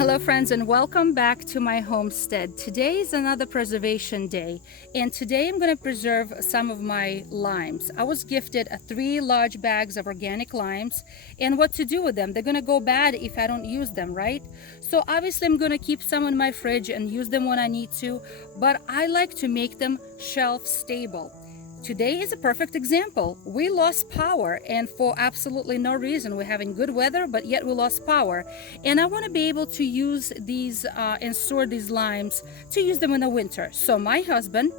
Hello friends, and welcome back to my homestead. Today is another preservation day, and today I'm going to preserve some of my limes. I was gifted 3 large bags of organic limes, and what to do with them? They're going to go bad if I don't use them, right? So obviously I'm going to keep some in my fridge and use them when I need to, but I like to make them shelf stable. Today is a perfect example. We lost power, and for absolutely no reason. We're having good weather, but yet we lost power. And I want to be able to use these and store these limes to use them in the winter. So my husband,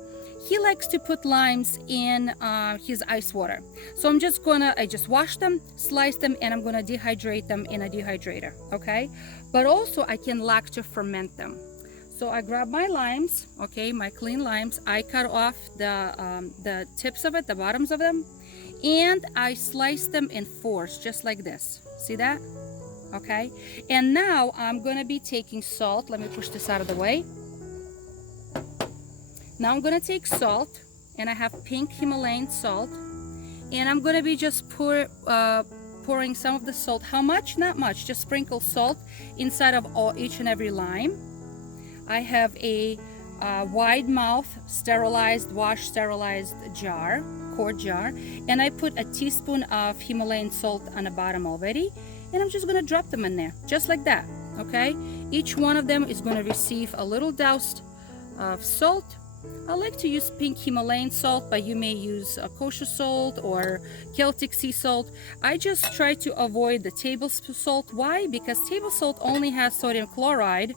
he likes to put limes in his ice water. So I just wash them, slice them, and I'm gonna dehydrate them in a dehydrator, okay? But also I can lacto ferment them. So I grab my limes, okay, my clean limes. I cut off the tips of it, the bottoms of them, and I slice them in fours, just like this. See that? Okay. And now I'm gonna be taking salt. Let me push this out of the way. Now I'm gonna take salt, and I have pink Himalayan salt, and I'm gonna be just pouring some of the salt. How much? Not much. Just sprinkle salt inside of each and every lime. I have a wide mouth washed sterilized jar, quart jar, and I put a teaspoon of Himalayan salt on the bottom already, and I'm just gonna drop them in there, just like that, okay? Each one of them is gonna receive a little douse of salt. I like to use pink Himalayan salt, but you may use kosher salt or Celtic sea salt. I just try to avoid the table salt. Why? Because table salt only has sodium chloride,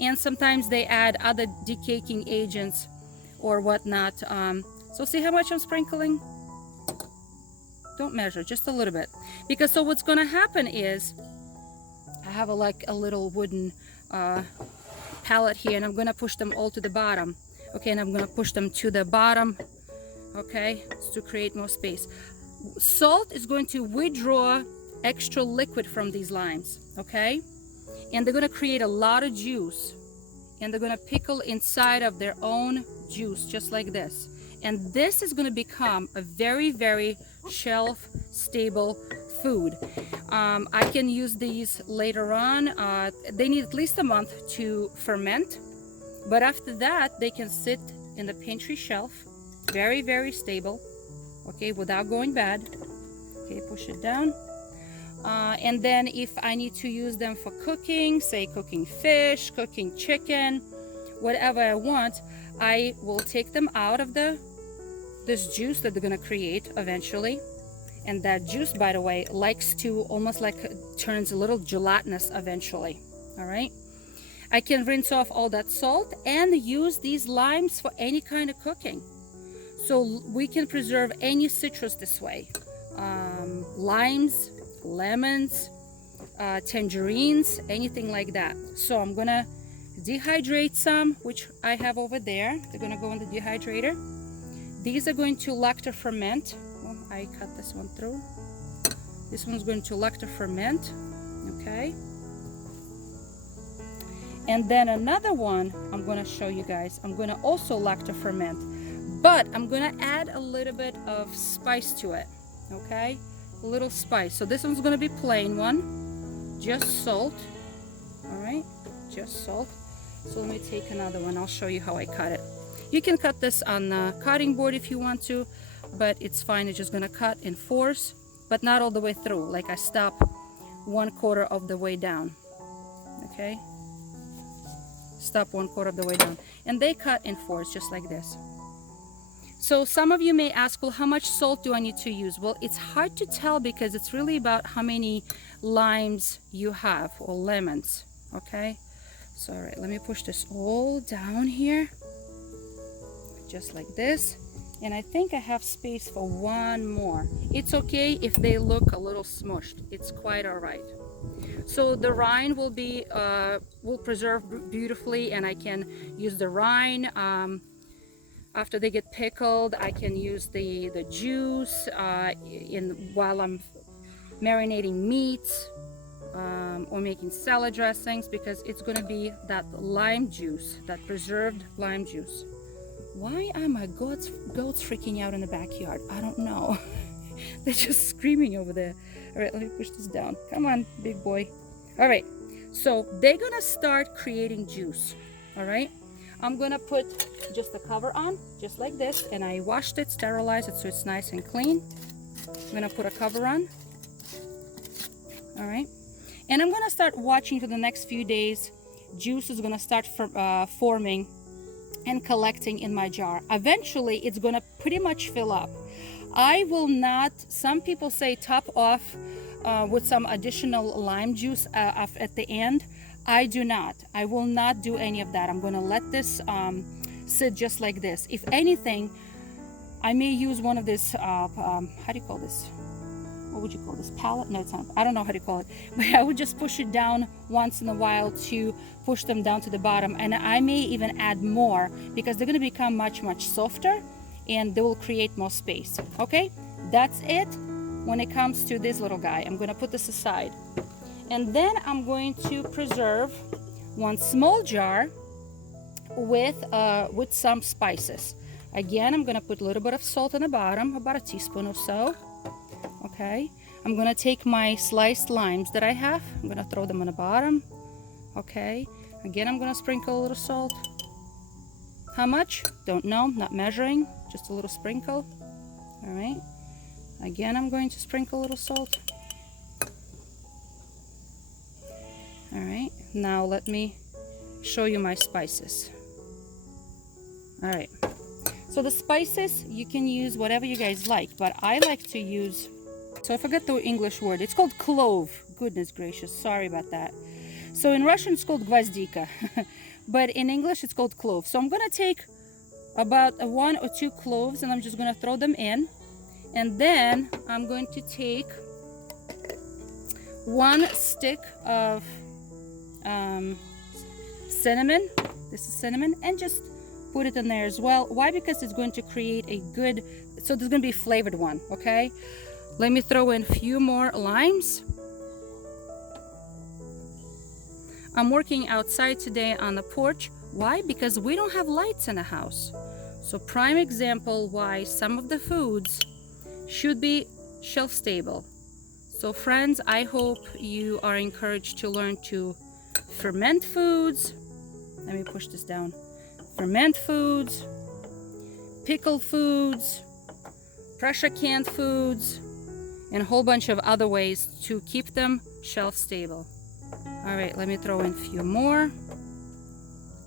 and sometimes they add other decaking agents or whatnot. So see how much I'm sprinkling? Don't measure, just a little bit. Because so what's gonna happen is, I have a little wooden pallet here, and I'm gonna push them all to the bottom. Okay, and I'm gonna push them to the bottom, okay, to create more space. Salt is going to withdraw extra liquid from these limes, okay? And they're going to create a lot of juice, and they're going to pickle inside of their own juice, just like this. And this is going to become a very, very shelf stable food. I can use these later on. They need at least a month to ferment, but after that they can sit in the pantry shelf, very, very stable, okay, without going bad. Okay, push it down. And then if I need to use them for cooking, say cooking fish, cooking chicken, whatever I want, I will take them out of this juice that they're gonna create eventually. And that juice, by the way, likes to almost like turns a little gelatinous eventually. All right. I can rinse off all that salt and use these limes for any kind of cooking. So we can preserve any citrus this way. Limes, lemons, tangerines, anything like that. So I'm gonna dehydrate some, which I have over there. They're gonna go in the dehydrator. These are going to lacto ferment. Well, I cut this one through. This one's going to lacto ferment, okay? And then another one I'm gonna show you guys. I'm gonna also lacto ferment, but I'm gonna add a little bit of spice to it, okay? A little spice. So this one's going to be plain one, just salt. All right, just salt. So let me take another one. I'll show you how I cut it. You can cut this on the cutting board if you want to, but it's fine. It's just going to cut in fours, but not all the way through. Like I stop 1/4 of the way down. Okay, stop 1/4 of the way down, and they cut in fours just like this. So some of you may ask, well, how much salt do I need to use? Well, it's hard to tell because it's really about how many limes you have, or lemons, okay? So, all right, let me push this all down here, just like this. And I think I have space for one more. It's okay if they look a little smushed. It's quite all right. So the rind will preserve beautifully, and I can use the rind. After they get pickled, I can use the juice while I'm marinating meats or making salad dressings, because it's going to be that lime juice, that preserved lime juice. Why are my goats freaking out in the backyard? I don't know. They're just screaming over there. All right, let me push this down. Come on, big boy. All right, So they're gonna start creating juice. All right, I'm gonna put just the cover on, just like this, and I washed it, sterilized it, so it's nice and clean. I'm gonna put a cover on. All right, and I'm gonna start watching for the next few days. Juice is gonna start forming and collecting in my jar. Eventually it's gonna pretty much fill up. I will not, some people say top off with some additional lime juice at the end. I do not. I will not do any of that. I'm gonna let this sit just like this. If anything, I may use one of this how do you call this, what would you call this, palette? No, it's not, I don't know how to call it, but I would just push it down once in a while to push them down to the bottom, and I may even add more because they're going to become much softer and they will create more space. Okay, that's it when it comes to this little guy. I'm going to put this aside, and then I'm going to preserve one small jar with some spices. Again, I'm going to put a little bit of salt on the bottom, about a teaspoon or so. Okay, I'm gonna take my sliced limes that I have, I'm gonna throw them on the bottom. Okay, again, I'm gonna sprinkle a little salt. How much? Don't know, not measuring, just a little sprinkle. All right, again, I'm going to sprinkle a little salt. All right, now let me show you my spices. All right, so the spices, you can use whatever you guys like, but I like to use, so I forgot the English word. It's called clove. Goodness gracious, sorry about that. So in Russian it's called gvazdika, but in English it's called clove. So I'm gonna take about 1 or 2 cloves and I'm just gonna throw them in. And then I'm going to take 1 stick of cinnamon. This is cinnamon, and just put it in there as well. Why? Because it's going to create a good, so there's gonna be a flavored one. Okay, let me throw in a few more limes. I'm working outside today on the porch. Why? Because we don't have lights in the house. So prime example why some of the foods should be shelf stable. So friends, I hope you are encouraged to learn to ferment foods. Let me push this down. Ferment foods, pickle foods, pressure canned foods, and a whole bunch of other ways to keep them shelf stable. All right, let me throw in a few more.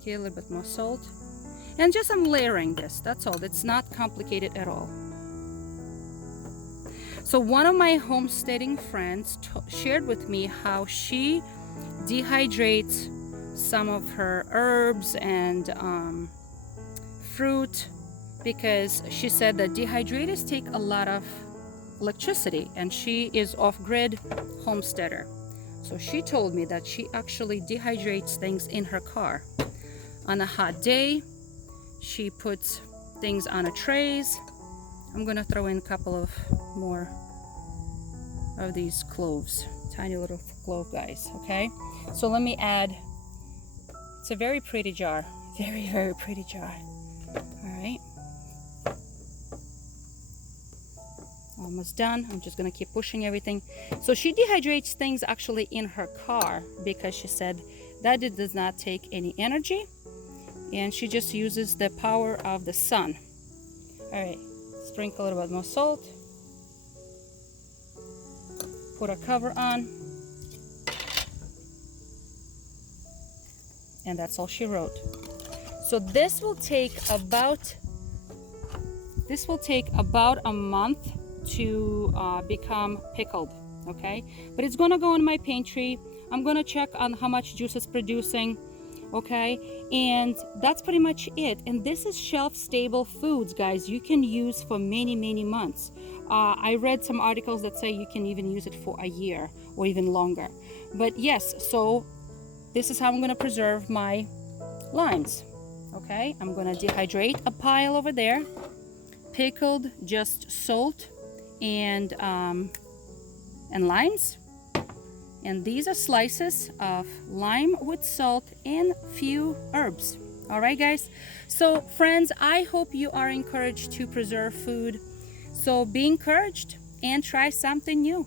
Okay, a little bit more salt. And just I'm layering this, that's all. It's not complicated at all. So one of my homesteading friends shared with me how she dehydrates some of her herbs and fruit, because she said that dehydrators take a lot of electricity, and she is off-grid homesteader. So she told me that she actually dehydrates things in her car. On a hot day, she puts things on a trays. I'm gonna throw in a couple of more of these cloves, tiny little clove guys. Okay, so let me add, it's a very pretty jar, very pretty jar. All right, almost done. I'm just gonna keep pushing everything. So she dehydrates things actually in her car because she said that it does not take any energy, and she just uses the power of the sun. All right, sprinkle a little bit more salt, put a cover on, and that's all she wrote. So this will take about a month to become pickled. Okay, but it's gonna go in my pantry. I'm gonna check on how much juice it's producing. Okay, and that's pretty much it. And this is shelf stable foods, guys, you can use for many months. I read some articles that say you can even use it for a year or even longer. But yes, so this is how I'm going to preserve my limes. Okay, I'm going to dehydrate a pile over there, pickled, just salt and limes. And these are slices of lime with salt and few herbs. All right, guys. So friends, I hope you are encouraged to preserve food. So be encouraged and try something new.